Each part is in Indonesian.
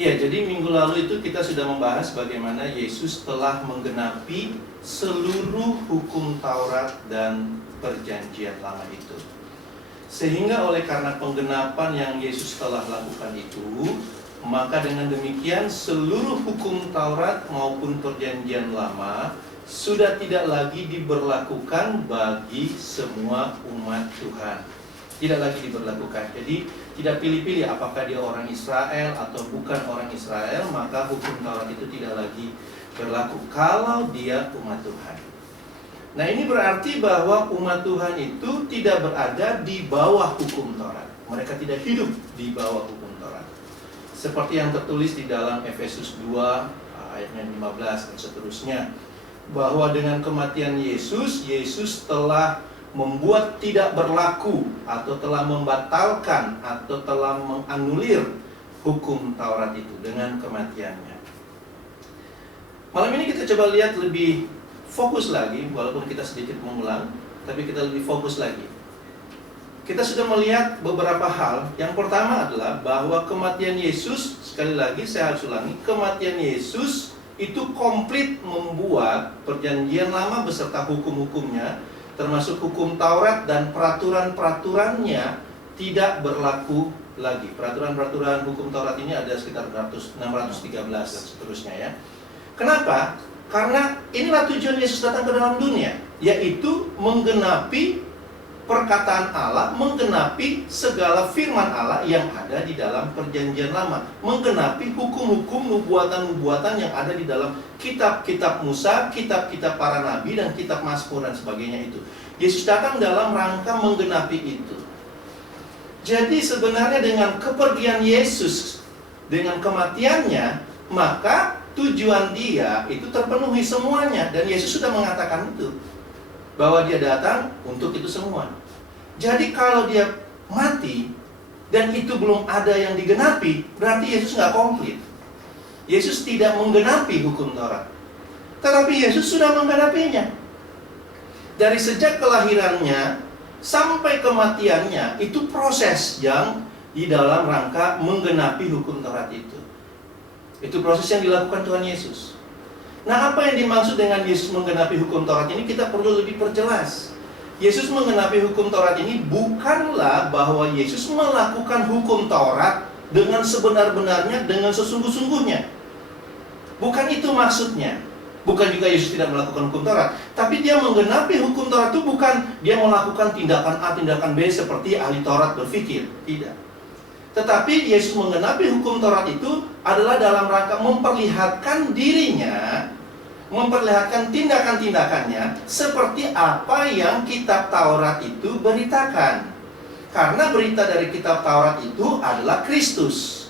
Ya, jadi minggu lalu itu kita sudah membahas bagaimana Yesus telah menggenapi seluruh hukum Taurat dan perjanjian lama itu. Sehingga oleh karena penggenapan yang Yesus telah lakukan itu, maka dengan demikian seluruh hukum Taurat maupun perjanjian lama sudah tidak lagi diberlakukan bagi semua umat Tuhan. Tidak lagi diberlakukan. Jadi tidak pilih-pilih apakah dia orang Israel atau bukan orang Israel, maka hukum Taurat itu tidak lagi berlaku kalau dia umat Tuhan. Nah, ini berarti bahwa umat Tuhan itu tidak berada di bawah hukum Taurat. Mereka tidak hidup di bawah hukum Taurat. Seperti yang tertulis di dalam Efesus 2 ayatnya 15 dan seterusnya, bahwa dengan kematian Yesus, Yesus telah membuat tidak berlaku atau telah membatalkan atau telah menganulir hukum Taurat itu dengan kematiannya. Malam ini kita coba lihat lebih fokus lagi, walaupun kita sedikit mengulang, tapi kita lebih fokus lagi. Kita sudah melihat beberapa hal. Yang pertama adalah bahwa kematian Yesus, sekali lagi saya harus ulangi, kematian Yesus itu komplit membuat perjanjian lama beserta hukum-hukumnya, termasuk hukum Taurat dan peraturan-peraturannya, tidak berlaku lagi. Peraturan-peraturan hukum Taurat ini ada sekitar 613 dan seterusnya ya. Kenapa? Karena inilah tujuan Yesus datang ke dalam dunia, yaitu menggenapi perkataan Allah, menggenapi segala firman Allah yang ada di dalam perjanjian lama, menggenapi hukum-hukum nubuatan-nubuatan yang ada di dalam kitab-kitab Musa, kitab-kitab para nabi, dan kitab Mazmur dan sebagainya itu. Yesus datang dalam rangka menggenapi itu. Jadi sebenarnya dengan kepergian Yesus, dengan kematiannya, maka tujuan dia itu terpenuhi semuanya. Dan Yesus sudah mengatakan itu, bahwa dia datang untuk itu semua. Jadi kalau dia mati dan itu belum ada yang digenapi, berarti Yesus nggak komplit. Yesus tidak menggenapi hukum Taurat, tetapi Yesus sudah menggenapinya. Dari sejak kelahirannya sampai kematiannya, itu proses yang di dalam rangka menggenapi hukum Taurat itu. Itu proses yang dilakukan Tuhan Yesus. Nah, apa yang dimaksud dengan Yesus menggenapi hukum Taurat ini kita perlu lebih perjelas. Yesus menggenapi hukum Taurat ini bukanlah bahwa Yesus melakukan hukum Taurat dengan sebenar-benarnya, dengan sesungguh-sungguhnya. Bukan itu maksudnya. Bukan juga Yesus tidak melakukan hukum Taurat, tapi dia menggenapi hukum Taurat itu bukan dia melakukan tindakan A, tindakan B seperti ahli Taurat berpikir. Tidak. Tetapi Yesus menggenapi hukum Taurat itu adalah dalam rangka memperlihatkan dirinya, memperlihatkan tindakan-tindakannya seperti apa yang kitab Taurat itu beritakan. Karena berita dari kitab Taurat itu adalah Kristus,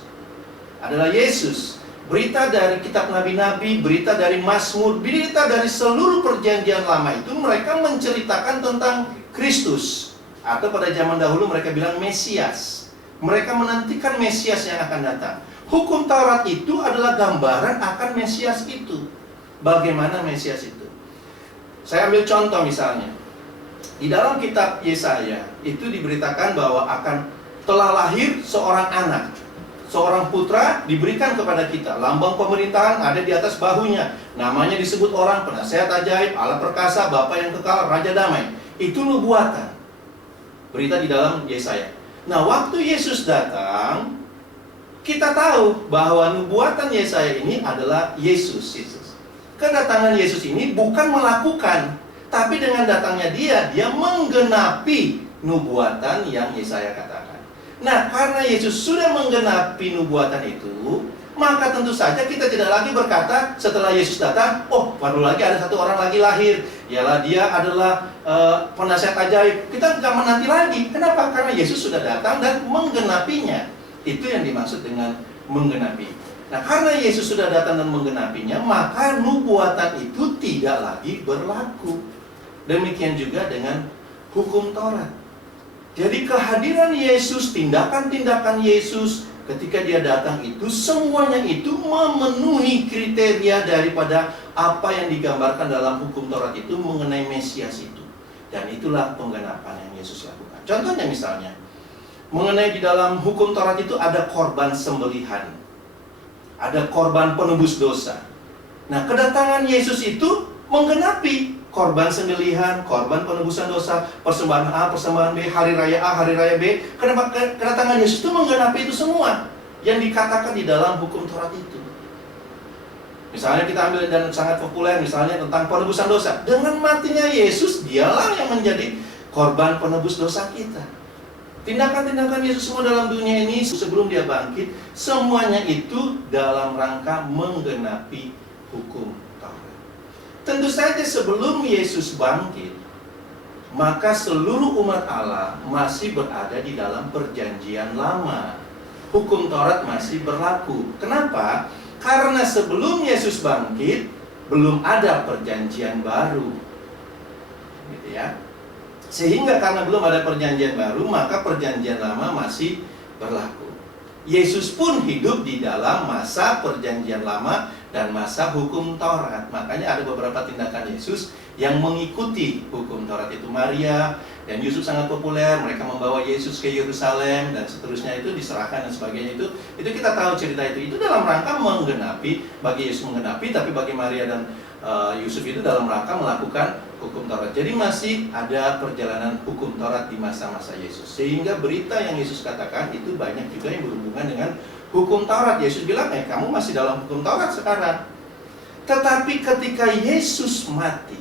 adalah Yesus. Berita dari kitab nabi-nabi, berita dari Mazmur, berita dari seluruh perjanjian lama itu mereka menceritakan tentang Kristus. Atau pada zaman dahulu mereka bilang Mesias. Mereka menantikan Mesias yang akan datang. Hukum Taurat itu adalah gambaran akan Mesias itu. Bagaimana Mesias itu? Saya ambil contoh misalnya. Di dalam kitab Yesaya itu diberitakan bahwa akan telah lahir seorang anak. Seorang putra diberikan kepada kita. Lambang pemerintahan ada di atas bahunya. Namanya disebut orang penasihat ajaib, Allah perkasa, Bapa yang kekal, Raja damai. Itu nubuatan. Berita di dalam Yesaya. Nah, waktu Yesus datang, kita tahu bahwa nubuatan Yesaya ini adalah Yesus. Kedatangan Yesus ini bukan melakukan, tapi dengan datangnya dia menggenapi nubuatan yang Yesaya katakan. Nah, karena Yesus sudah menggenapi nubuatan itu, maka tentu saja kita tidak lagi berkata setelah Yesus datang, oh, baru lagi ada satu orang lagi lahir, ialah dia adalah penasihat ajaib. Kita nggak menanti lagi. Kenapa? Karena Yesus sudah datang dan menggenapinya. Itu yang dimaksud dengan menggenapi. Nah, karena Yesus sudah datang dan menggenapinya, maka nubuatan itu tidak lagi berlaku. Demikian juga dengan hukum Taurat. Jadi kehadiran Yesus, tindakan-tindakan Yesus ketika dia datang itu, semuanya itu memenuhi kriteria daripada apa yang digambarkan dalam hukum Taurat itu mengenai Mesias itu. Dan itulah penggenapan yang Yesus lakukan. Contohnya misalnya, mengenai di dalam hukum Taurat itu ada korban sembelihan. ada korban penebus dosa. Nah, kedatangan Yesus itu menggenapi korban sembelihan, korban penebusan dosa, persembahan A, persembahan B, hari raya A, hari raya B. Kenapa kedatangan Yesus itu menggenapi itu semua yang dikatakan di dalam hukum Taurat itu. Misalnya kita ambil dan sangat populer, misalnya tentang penebusan dosa. Dengan matinya Yesus, dialah yang menjadi korban penebus dosa kita. Tindakan-tindakan Yesus semua dalam dunia ini sebelum dia bangkit, semuanya itu dalam rangka menggenapi hukum Taurat. Tentu saja sebelum Yesus bangkit, maka seluruh umat Allah masih berada di dalam perjanjian lama. Hukum Taurat masih berlaku. Kenapa? Karena sebelum Yesus bangkit, belum ada perjanjian baru. Gitu ya. Sehingga karena belum ada perjanjian baru, maka perjanjian lama masih berlaku. Yesus pun hidup di dalam masa perjanjian lama dan masa hukum Taurat. Makanya ada beberapa tindakan Yesus yang mengikuti hukum Taurat itu. Maria dan Yusuf sangat populer, mereka membawa Yesus ke Yerusalem dan seterusnya, itu diserahkan dan sebagainya. Itu kita tahu cerita itu dalam rangka menggenapi, bagi Yesus menggenapi, tapi bagi Maria dan Yusuf itu dalam rangka melakukan hukum Taurat. Jadi masih ada perjalanan hukum Taurat di masa-masa Yesus. Sehingga berita yang Yesus katakan itu banyak juga yang berhubungan dengan hukum Taurat. Yesus bilang, kamu masih dalam hukum Taurat sekarang. Tetapi ketika Yesus mati,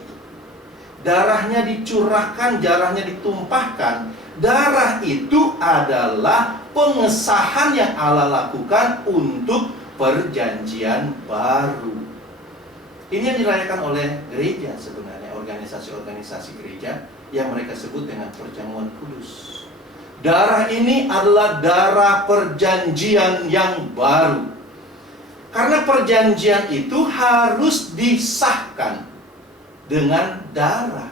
darahnya dicurahkan, darahnya ditumpahkan. Darah itu adalah pengesahan yang Allah lakukan untuk perjanjian baru. Ini yang dirayakan oleh gereja sebenarnya, organisasi-organisasi gereja yang mereka sebut dengan perjamuan kudus. Darah ini adalah darah perjanjian yang baru. Karena perjanjian itu harus disahkan dengan darah.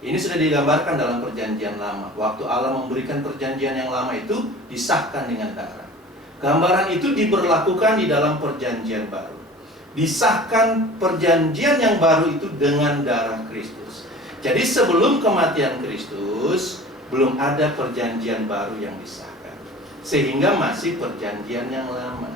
Ini sudah digambarkan dalam perjanjian lama. Waktu Allah memberikan perjanjian yang lama itu disahkan dengan darah. Gambaran itu diberlakukan di dalam perjanjian baru. Disahkan perjanjian yang baru itu dengan darah Kristus. Jadi sebelum kematian Kristus, belum ada perjanjian baru yang disahkan. Sehingga masih perjanjian yang lama.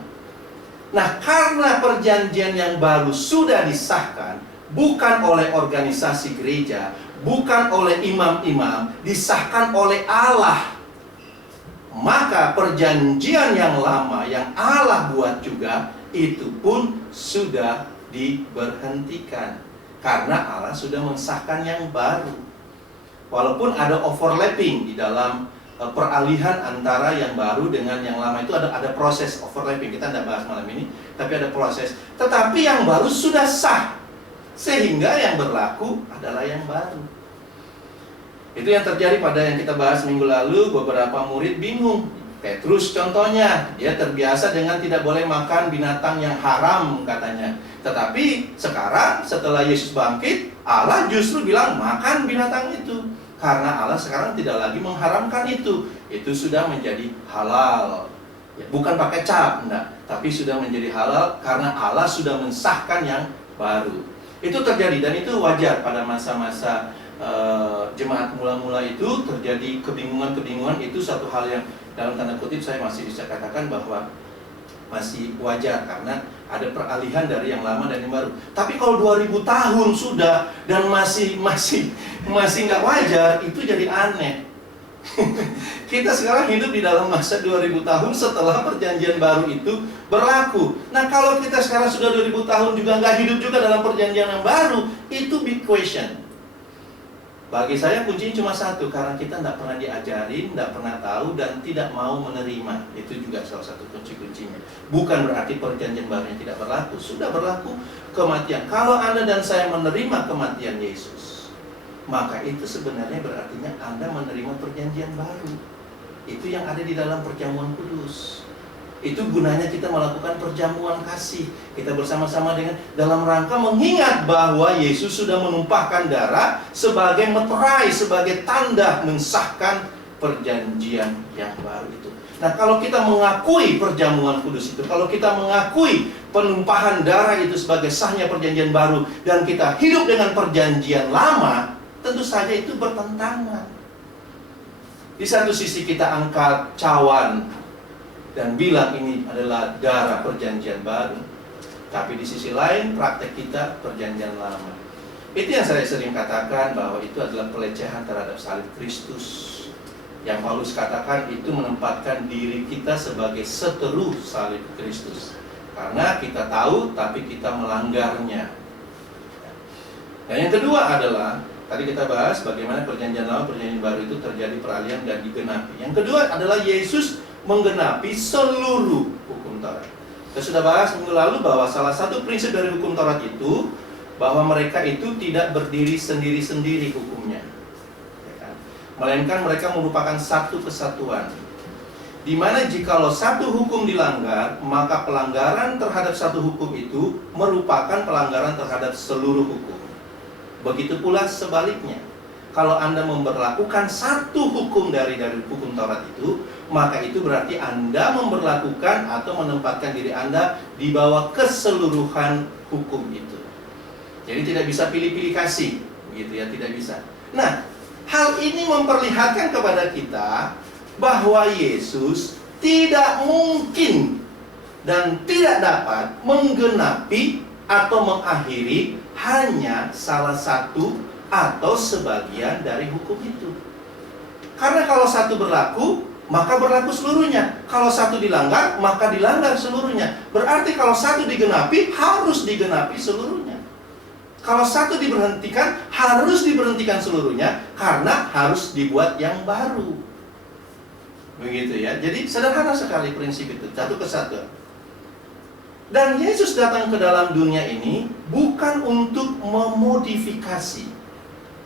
Nah, karena perjanjian yang baru sudah disahkan, bukan oleh organisasi gereja, bukan oleh imam-imam, disahkan oleh Allah. Maka perjanjian yang lama yang Allah buat juga, itu pun sudah diberhentikan. Karena Allah sudah mensahkan yang baru. Walaupun ada overlapping di dalam peralihan antara yang baru dengan yang lama, itu ada proses overlapping. Kita tidak bahas malam ini, tapi ada proses. Tetapi yang baru sudah sah, sehingga yang berlaku adalah yang baru. Itu yang terjadi pada yang kita bahas minggu lalu. Beberapa murid bingung. Petrus contohnya, dia terbiasa dengan tidak boleh makan binatang yang haram katanya. Tetapi sekarang setelah Yesus bangkit, Allah justru bilang makan binatang itu. Karena Allah sekarang tidak lagi mengharamkan itu. Itu sudah menjadi halal. Ya, bukan pakai cap, enggak, tapi sudah menjadi halal karena Allah sudah mensahkan yang baru. Itu terjadi dan itu wajar pada masa-masa jemaat mula-mula itu terjadi kebingungan-kebingungan. Itu satu hal yang dalam tanda kutip saya masih bisa katakan bahwa masih wajar karena ada peralihan dari yang lama dan yang baru. Tapi kalau 2000 tahun sudah dan masih nggak wajar, itu jadi aneh. Kita sekarang hidup di dalam masa 2000 tahun setelah perjanjian baru itu berlaku. Nah, kalau kita sekarang sudah 2000 tahun juga nggak hidup juga dalam perjanjian yang baru, itu big question. Bagi saya kuncinya cuma satu, karena kita tidak pernah diajarin, tidak pernah tahu, dan tidak mau menerima. Itu juga salah satu kunci-kuncinya. Bukan berarti perjanjian barunya tidak berlaku, sudah berlaku kematian. Kalau Anda dan saya menerima kematian Yesus, maka itu sebenarnya berartinya Anda menerima perjanjian baru. Itu yang ada di dalam perjamuan kudus. Itu gunanya kita melakukan perjamuan kasih. Kita bersama-sama dengan dalam rangka mengingat bahwa Yesus sudah menumpahkan darah sebagai meterai, sebagai tanda mensahkan perjanjian yang baru itu. Nah, kalau kita mengakui perjamuan kudus itu, kalau kita mengakui penumpahan darah itu sebagai sahnya perjanjian baru, dan kita hidup dengan perjanjian lama, tentu saja itu bertentangan. Di satu sisi kita angkat cawan dan bilang ini adalah darah perjanjian baru, tapi di sisi lain praktek kita perjanjian lama. Itu yang saya sering katakan, bahwa itu adalah pelecehan terhadap salib Kristus. Yang Paulus katakan itu menempatkan diri kita sebagai seteru salib Kristus, karena kita tahu tapi kita melanggarnya. Dan yang kedua adalah, tadi kita bahas bagaimana perjanjian lama perjanjian baru itu terjadi peralihan dan digenapi. Yang kedua adalah Yesus menggenapi seluruh hukum Taurat. Kita sudah bahas minggu lalu bahwa salah satu prinsip dari hukum Taurat itu bahwa mereka itu tidak berdiri sendiri-sendiri hukumnya, ya kan? Melainkan mereka merupakan satu kesatuan, di mana jikalau satu hukum dilanggar, maka pelanggaran terhadap satu hukum itu merupakan pelanggaran terhadap seluruh hukum. Begitu pula sebaliknya, kalau Anda memberlakukan satu hukum dari hukum Taurat itu, maka itu berarti Anda memberlakukan atau menempatkan diri Anda di bawah keseluruhan hukum itu. Jadi tidak bisa pilih-pilih kasih, begitu ya, tidak bisa. Nah, hal ini memperlihatkan kepada kita bahwa Yesus tidak mungkin dan tidak dapat menggenapi atau mengakhiri hanya salah satu atau sebagian dari hukum itu. Karena kalau satu berlaku, maka berlaku seluruhnya. Kalau satu dilanggar, maka dilanggar seluruhnya. Berarti kalau satu digenapi, harus digenapi seluruhnya. Kalau satu diberhentikan, harus diberhentikan seluruhnya, karena harus dibuat yang baru. Begitu ya. Jadi sederhana sekali prinsip itu, satu kesatuan. Dan Yesus datang ke dalam dunia ini bukan untuk memodifikasi.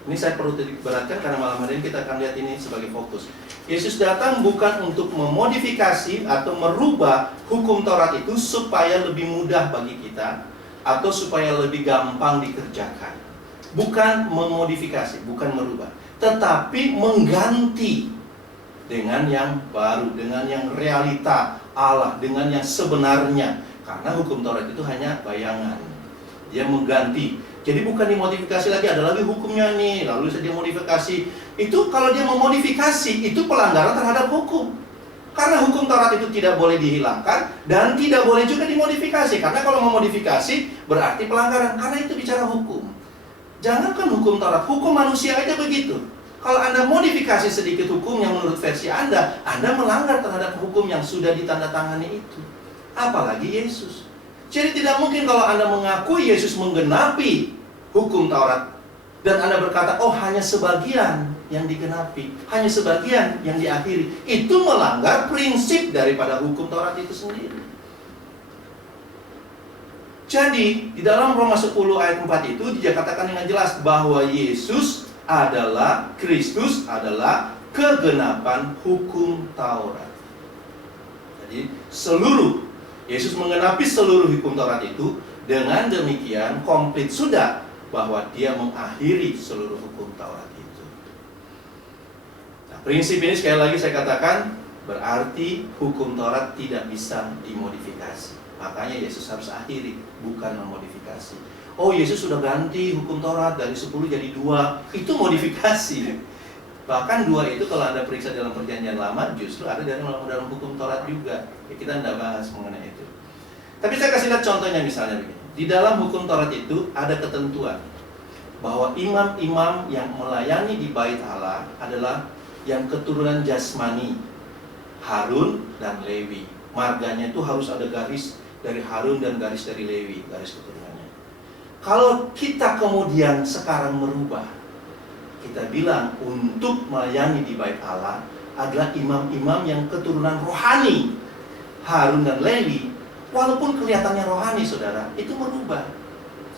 Ini saya perlu titik beratkan karena malam hari ini kita akan lihat ini sebagai fokus. Yesus datang bukan untuk memodifikasi atau merubah hukum Taurat itu supaya lebih mudah bagi kita, atau supaya lebih gampang dikerjakan. Bukan memodifikasi, bukan merubah, tetapi mengganti dengan yang baru, dengan yang realita Allah, dengan yang sebenarnya. Karena hukum Taurat itu hanya bayangan. Dia mengganti. Jadi bukan dimodifikasi lagi, ada lagi hukumnya nih, lalu dia modifikasi. Itu kalau dia memodifikasi, itu pelanggaran terhadap hukum. Karena hukum Taurat itu tidak boleh dihilangkan dan tidak boleh juga dimodifikasi. Karena kalau memodifikasi berarti pelanggaran, karena itu bicara hukum. Jangankan hukum Taurat, hukum manusia aja begitu. Kalau Anda modifikasi sedikit hukum yang menurut versi Anda melanggar terhadap hukum yang sudah ditandatangani itu. Apalagi Yesus. Jadi tidak mungkin kalau Anda mengakui Yesus menggenapi hukum Taurat dan Anda berkata, oh hanya sebagian yang digenapi, hanya sebagian yang diakhiri, itu melanggar prinsip daripada hukum Taurat itu sendiri. Jadi di dalam Roma 10 ayat 4 itu dikatakan dengan jelas bahwa Yesus adalah, Kristus adalah kegenapan hukum Taurat. Jadi Yesus menggenapi seluruh hukum Taurat itu. Dengan demikian komplit sudah bahwa dia mengakhiri seluruh hukum Taurat itu. Nah, prinsip ini sekali lagi saya katakan berarti hukum Taurat tidak bisa dimodifikasi. Makanya Yesus harus akhiri, bukan memodifikasi. Oh, Yesus sudah ganti hukum Taurat dari 10 jadi 2. Itu modifikasi. Bahkan 2 itu kalau Anda periksa dalam perjanjian lama, justru ada dalam hukum Taurat juga. Ya, kita tidak bahas mengenai itu. Tapi saya kasih lihat contohnya, misalnya begini. Di dalam hukum Taurat itu ada ketentuan bahwa imam-imam yang melayani di bait Allah adalah yang keturunan jasmani, Harun dan Lewi. Marganya itu harus ada garis dari Harun dan garis dari Lewi, garis keturunannya. Kalau kita kemudian sekarang merubah, kita bilang untuk melayani di bait Allah adalah imam-imam yang keturunan rohani, Harun dan Lewi. Walaupun kelihatannya rohani, saudara, itu merubah.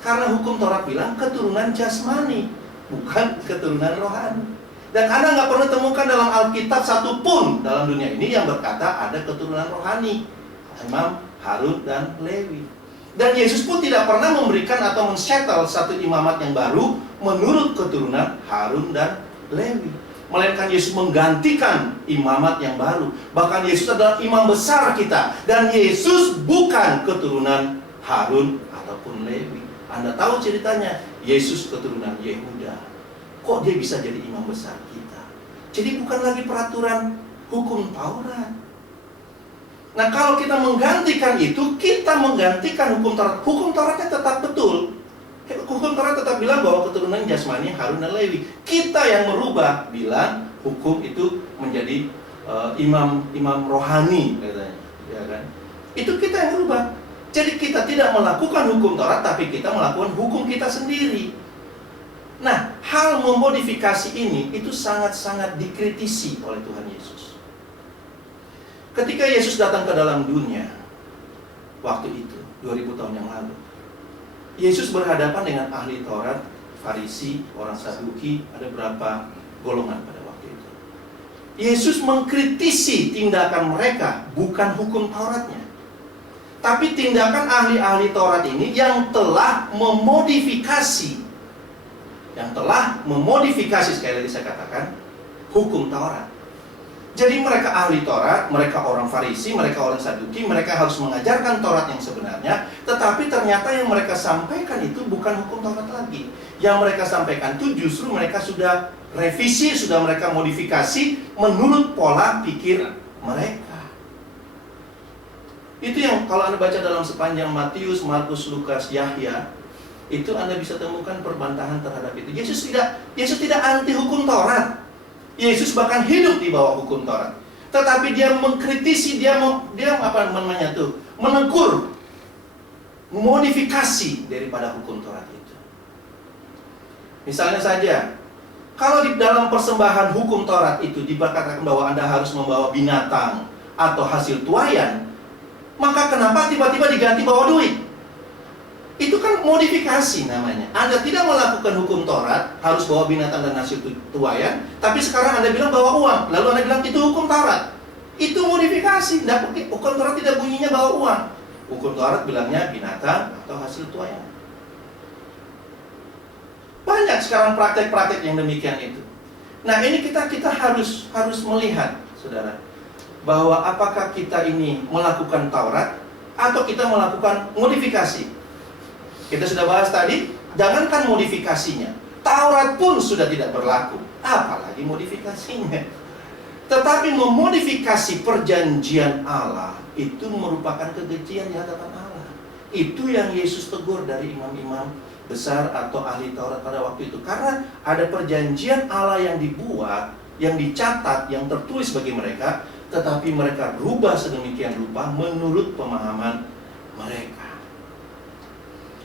Karena hukum Taurat bilang keturunan jasmani, bukan keturunan rohani. Dan Anda nggak pernah temukan dalam Alkitab satupun dalam dunia ini yang berkata ada keturunan rohani, Imam Harun dan Lewi. Dan Yesus pun tidak pernah memberikan atau men-settle satu imamat yang baru menurut keturunan Harun dan Lewi. Melainkan Yesus menggantikan imamat yang baru. Bahkan Yesus adalah imam besar kita. Dan Yesus bukan keturunan Harun ataupun Lewi. Anda tahu ceritanya, Yesus keturunan Yehuda. Kok dia bisa jadi imam besar kita? Jadi bukan lagi peraturan hukum Taurat. Nah, kalau kita menggantikan itu, kita menggantikan hukum Taurat. Hukum Tauratnya tetap betul. Hukum Taurat tetap bilang bahwa keturunan jasmani Harun dan Lewi. Kita yang merubah, bilang hukum itu menjadi imam rohani, katanya, ya kan? Itu kita yang merubah. Jadi kita tidak melakukan hukum Taurat, tapi kita melakukan hukum kita sendiri. Nah, hal memodifikasi ini itu sangat-sangat dikritisi oleh Tuhan Yesus. Ketika Yesus datang ke dalam dunia waktu itu, 2000 tahun yang lalu, Yesus berhadapan dengan ahli Taurat, Farisi, orang Saduki, ada berapa golongan pada waktu itu. Yesus mengkritisi tindakan mereka, bukan hukum Tauratnya, tapi tindakan ahli-ahli Taurat ini yang telah memodifikasi, sekali lagi saya katakan, hukum Taurat. Jadi mereka ahli Taurat, mereka orang Farisi, mereka orang Saduki, mereka harus mengajarkan Taurat yang sebenarnya, tetapi ternyata yang mereka sampaikan itu bukan hukum Taurat lagi. Yang mereka sampaikan itu justru mereka sudah revisi, sudah mereka modifikasi menurut pola pikir mereka. Itu yang kalau Anda baca dalam sepanjang Matius, Markus, Lukas, Yahya, itu Anda bisa temukan perbantahan terhadap itu. Yesus tidak anti hukum Taurat. Yesus bahkan hidup di bawah hukum Taurat. Tetapi dia mengkritisi, dia apa namanya tuh, menegur, memodifikasi daripada hukum Taurat itu. Misalnya saja, kalau di dalam persembahan hukum Taurat itu dikatakan bahwa Anda harus membawa binatang atau hasil tuaian, maka kenapa tiba-tiba diganti bawa duit? Itu kan modifikasi namanya. Anda tidak melakukan hukum Taurat, harus bawa binatang dan hasil tuaian, tapi sekarang Anda bilang bawa uang. Lalu Anda bilang itu hukum Taurat. Itu modifikasi. Hukum Taurat tidak bunyinya bawa uang. Hukum Taurat bilangnya binatang atau hasil tuaian. Banyak sekarang praktek-praktek yang demikian itu. Nah, ini kita harus melihat, saudara, bahwa apakah kita ini melakukan Taurat atau kita melakukan modifikasi. Kita sudah bahas tadi, jangankan modifikasinya, Taurat pun sudah tidak berlaku, apalagi modifikasinya. Tetapi memodifikasi perjanjian Allah itu merupakan kekejian di hadapan Allah. Itu yang Yesus tegur dari imam-imam besar atau ahli Taurat pada waktu itu. Karena ada perjanjian Allah yang dibuat, yang dicatat, yang tertulis bagi mereka, tetapi mereka rubah sedemikian rupa menurut pemahaman mereka.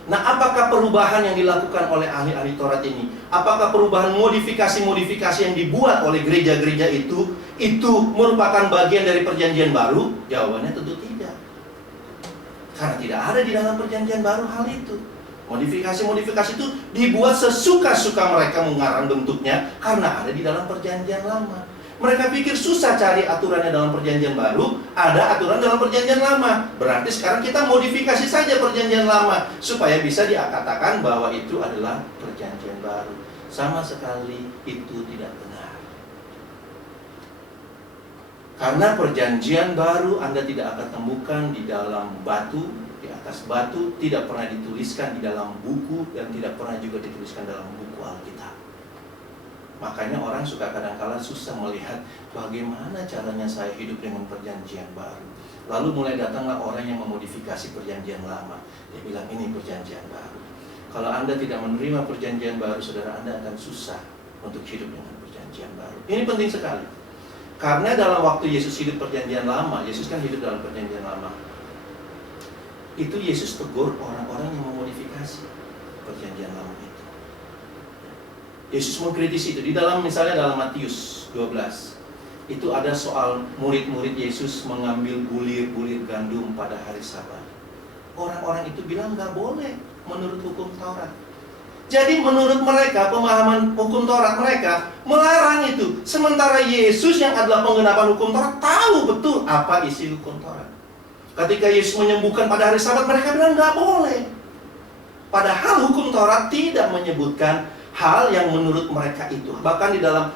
Nah, apakah perubahan yang dilakukan oleh ahli-ahli Taurat ini, apakah perubahan modifikasi-modifikasi yang dibuat oleh gereja-gereja itu merupakan bagian dari perjanjian baru? Jawabannya tentu tidak. Karena tidak ada di dalam perjanjian baru hal itu. Modifikasi-modifikasi itu dibuat sesuka-suka mereka mengarang bentuknya karena ada di dalam perjanjian lama. Mereka pikir susah cari aturannya dalam perjanjian baru, ada aturan dalam perjanjian lama. Berarti sekarang kita modifikasi saja perjanjian lama supaya bisa dikatakan bahwa itu adalah perjanjian baru. Sama sekali itu tidak benar. Karena perjanjian baru Anda tidak akan temukan di dalam batu, di atas batu, tidak pernah dituliskan di dalam buku, dan tidak pernah juga dituliskan dalam buku Alkitab. Makanya orang suka kadang-kala susah melihat bagaimana caranya saya hidup dengan perjanjian baru. Lalu mulai datanglah orang yang memodifikasi perjanjian lama. Dia bilang ini perjanjian baru. Kalau Anda tidak menerima perjanjian baru, saudara, Anda akan susah untuk hidup dengan perjanjian baru. Ini penting sekali. Karena dalam waktu Yesus hidup perjanjian lama, Yesus kan hidup dalam perjanjian lama, itu Yesus tegur orang-orang yang memodifikasi perjanjian lama itu. Yesus mengkritisi itu. Di dalam, misalnya dalam Matius 12, itu ada soal murid-murid Yesus mengambil bulir-bulir gandum pada hari Sabat. Orang-orang itu bilang nggak boleh menurut hukum Taurat. Jadi menurut mereka, pemahaman hukum Taurat mereka melarang itu. Sementara Yesus yang adalah penggenapan hukum Taurat tahu betul apa isi hukum Taurat. Ketika Yesus menyembuhkan pada hari Sabat, mereka bilang nggak boleh. Padahal hukum Taurat tidak menyebutkan hal yang menurut mereka itu. Bahkan di dalam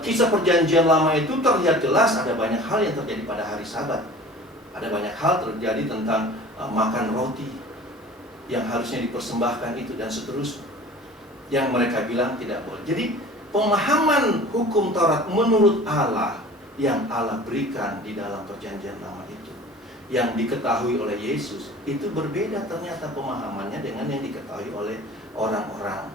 kisah perjanjian lama itu terlihat jelas ada banyak hal yang terjadi pada hari Sabat. Ada banyak hal terjadi tentang makan roti yang harusnya dipersembahkan itu dan seterusnya, yang mereka bilang tidak boleh. Jadi pemahaman hukum Taurat menurut Allah yang Allah berikan di dalam perjanjian lama itu yang diketahui oleh Yesus itu berbeda ternyata pemahamannya dengan yang diketahui oleh orang-orang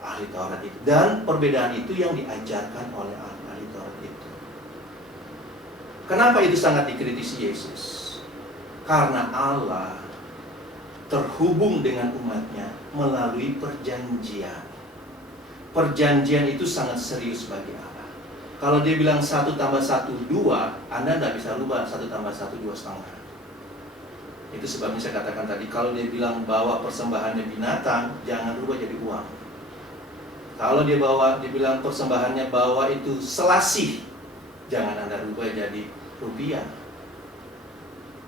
ahli Taurat itu. Dan perbedaan itu yang diajarkan oleh ahli Taurat itu. Kenapa itu sangat dikritisi Yesus? Karena Allah terhubung dengan umatnya melalui perjanjian. Perjanjian itu sangat serius bagi Allah. Kalau dia bilang 1 tambah 1, 2, Anda tidak bisa rubah 1 tambah 1, 2,5. Itu sebabnya saya katakan tadi, kalau dia bilang bawa persembahannya binatang, jangan rubah jadi uang. Kalau dia bilang persembahannya bawa itu selasih, jangan Anda rubah jadi rupiah.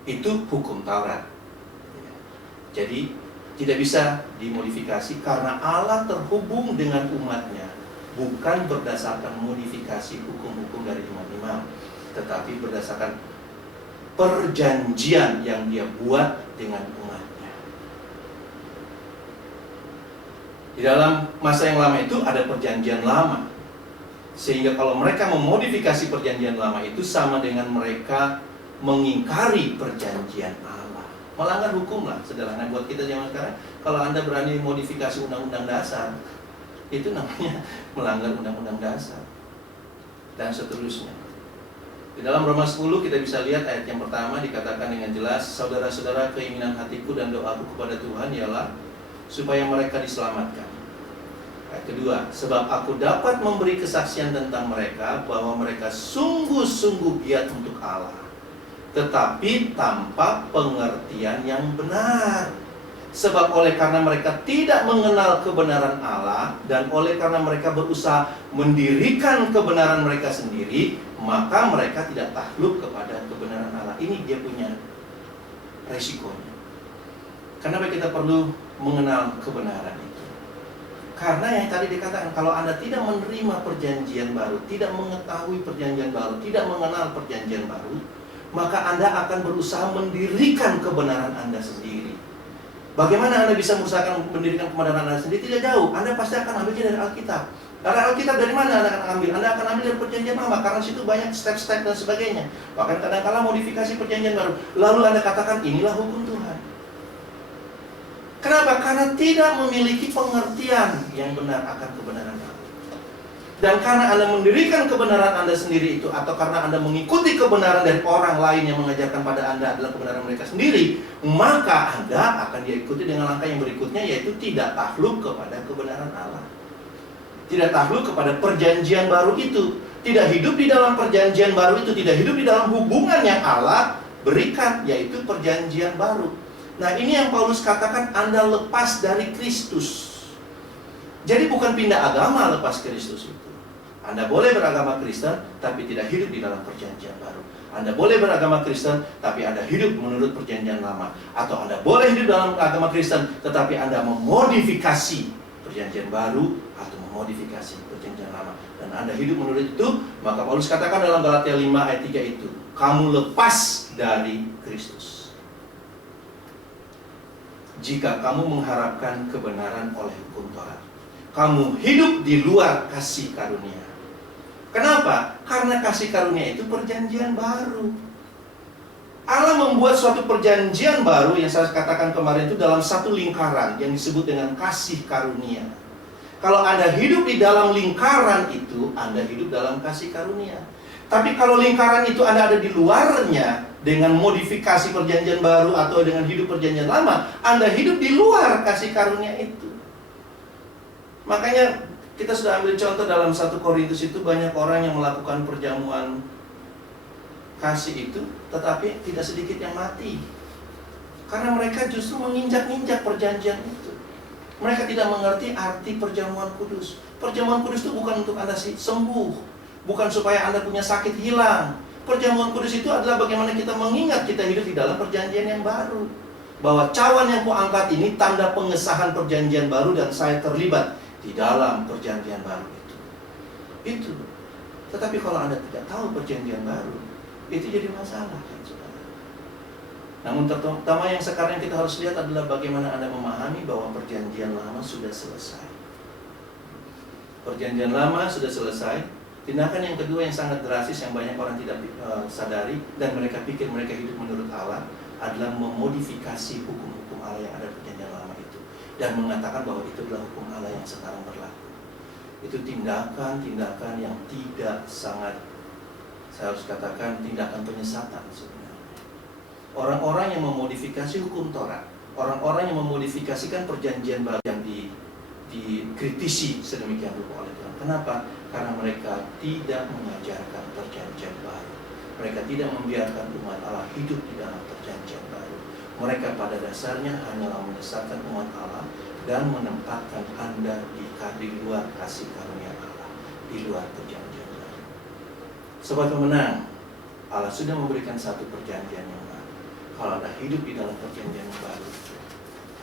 Itu hukum Taurat. Jadi tidak bisa dimodifikasi karena Allah terhubung dengan umatnya, bukan berdasarkan modifikasi hukum-hukum dari imam-imam, tetapi berdasarkan perjanjian yang dia buat dengan umatnya. Di dalam masa yang lama itu ada perjanjian lama, sehingga kalau mereka memodifikasi perjanjian lama itu sama dengan mereka mengingkari perjanjian Allah, melanggar hukum lah. Sederhana buat kita zaman sekarang, kalau Anda berani modifikasi undang-undang dasar, itu namanya melanggar undang-undang dasar, dan seterusnya. Di dalam Roma 10 kita bisa lihat ayat yang pertama dikatakan dengan jelas, saudara-saudara, keinginan hatiku dan doaku kepada Tuhan ialah supaya mereka diselamatkan. Ayat kedua, sebab aku dapat memberi kesaksian tentang mereka bahwa mereka sungguh-sungguh giat untuk Allah, tetapi tanpa pengertian yang benar. Sebab oleh karena mereka tidak mengenal kebenaran Allah, dan oleh karena mereka berusaha mendirikan kebenaran mereka sendiri, maka mereka tidak takluk kepada kebenaran Allah. Ini dia punya resikonya. Kenapa kita perlu mengenal kebenaran itu? Karena yang tadi dikatakan, kalau Anda tidak menerima perjanjian baru, tidak mengetahui perjanjian baru, tidak mengenal perjanjian baru, maka Anda akan berusaha mendirikan kebenaran Anda sendiri. Bagaimana Anda bisa mengusahakan mendirikan kebenaran Anda sendiri? Tidak jauh. Anda pasti akan ambilnya dari Alkitab. Dari Alkitab dari mana Anda akan ambil? Anda akan ambil dari perjanjian lama, karena situ banyak step-step dan sebagainya. Bahkan kadang-kala modifikasi perjanjian baru. Lalu Anda katakan, inilah hukum Tuhan. Kenapa? Karena tidak memiliki pengertian yang benar akan kebenaran Allah. Dan karena Anda mendirikan kebenaran Anda sendiri itu, atau karena Anda mengikuti kebenaran dari orang lain yang mengajarkan pada Anda adalah kebenaran mereka sendiri, maka Anda akan diikuti dengan langkah yang berikutnya, yaitu tidak takluk kepada kebenaran Allah. Tidak takluk kepada perjanjian baru itu. Tidak hidup di dalam perjanjian baru itu. Tidak hidup di dalam hubungan yang Allah berikan, yaitu perjanjian baru. Nah, ini yang Paulus katakan, Anda lepas dari Kristus. Jadi bukan pindah agama lepas Kristus itu. Anda boleh beragama Kristen, tapi tidak hidup di dalam perjanjian baru. Anda boleh beragama Kristen, tapi Anda hidup menurut perjanjian lama. Atau Anda boleh hidup dalam agama Kristen, tetapi Anda memodifikasi perjanjian baru atau memodifikasi perjanjian lama. Dan Anda hidup menurut itu, maka Paulus katakan dalam Galatia 5 ayat 3 itu, kamu lepas dari Kristus. Jika kamu mengharapkan kebenaran oleh hukum Taurat, kamu hidup di luar kasih karunia. Kenapa? Karena kasih karunia itu perjanjian baru. Allah membuat suatu perjanjian baru yang saya katakan kemarin itu dalam satu lingkaran yang disebut dengan kasih karunia. Kalau Anda hidup di dalam lingkaran itu, Anda hidup dalam kasih karunia. Tapi kalau lingkaran itu Anda ada di luarnya dengan modifikasi perjanjian baru atau dengan hidup perjanjian lama, Anda hidup di luar kasih karunia itu. Makanya kita sudah ambil contoh dalam 1 Korintus itu, banyak orang yang melakukan perjamuan kasih itu, tetapi tidak sedikit yang mati. Karena mereka justru menginjak-injak perjanjian itu. Mereka tidak mengerti arti perjamuan kudus. Perjamuan kudus itu bukan untuk Anda sembuh, bukan supaya Anda punya sakit hilang. Perjamuan kudus itu adalah bagaimana kita mengingat kita hidup di dalam perjanjian yang baru, bahwa cawan yang kuangkat ini tanda pengesahan perjanjian baru, dan saya terlibat di dalam perjanjian baru itu. Tetapi kalau Anda tidak tahu perjanjian baru, itu jadi masalah, kan, saudara. Namun terutama yang sekarang kita harus lihat adalah bagaimana Anda memahami bahwa perjanjian lama sudah selesai. Perjanjian lama sudah selesai. Tindakan yang kedua yang sangat drastis, yang banyak orang tidak sadari, dan mereka pikir mereka hidup menurut Allah, adalah memodifikasi hukum-hukum Allah yang ada di perjanjian lama itu, dan mengatakan bahwa itu adalah hukum Allah yang sekarang berlaku. Itu tindakan-tindakan yang tidak sangat, saya harus katakan, tindakan penyesatan sebenarnya. Orang-orang yang memodifikasi hukum Taurat, orang-orang yang memodifikasikan perjanjian baru yang dikritisi sedemikian rupa oleh Tuhan. Kenapa? Karena mereka tidak mengajarkan perjanjian baru. Mereka tidak membiarkan umat Allah hidup di dalam perjanjian baru. Mereka pada dasarnya hanyalah menyesatkan umat Allah dan menempatkan Anda di luar kasih karunia Allah, di luar perjanjian baru. Sobat pemenang, Allah sudah memberikan satu perjanjian yang baru. Kalau Anda hidup di dalam perjanjian yang baru,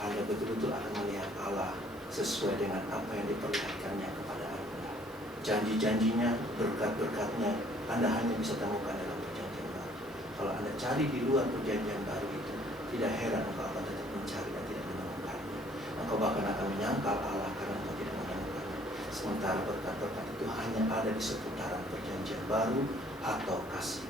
Anda betul-betul akan melihat Allah sesuai dengan apa yang diperlihatkannya kepada Anda. Janji-janjinya, berkat-berkatnya, Anda hanya bisa temukan dalam perjanjian baru. Kalau Anda cari di luar perjanjian baru itu, tidak heran engkau akan tetap mencari dan tidak menemukannya. Engkau bahkan akan menyangkal Allah karena engkau tidak menemukannya. Sementara berkat-berkat itu hanya ada di seputaran perjanjian baru atau kasih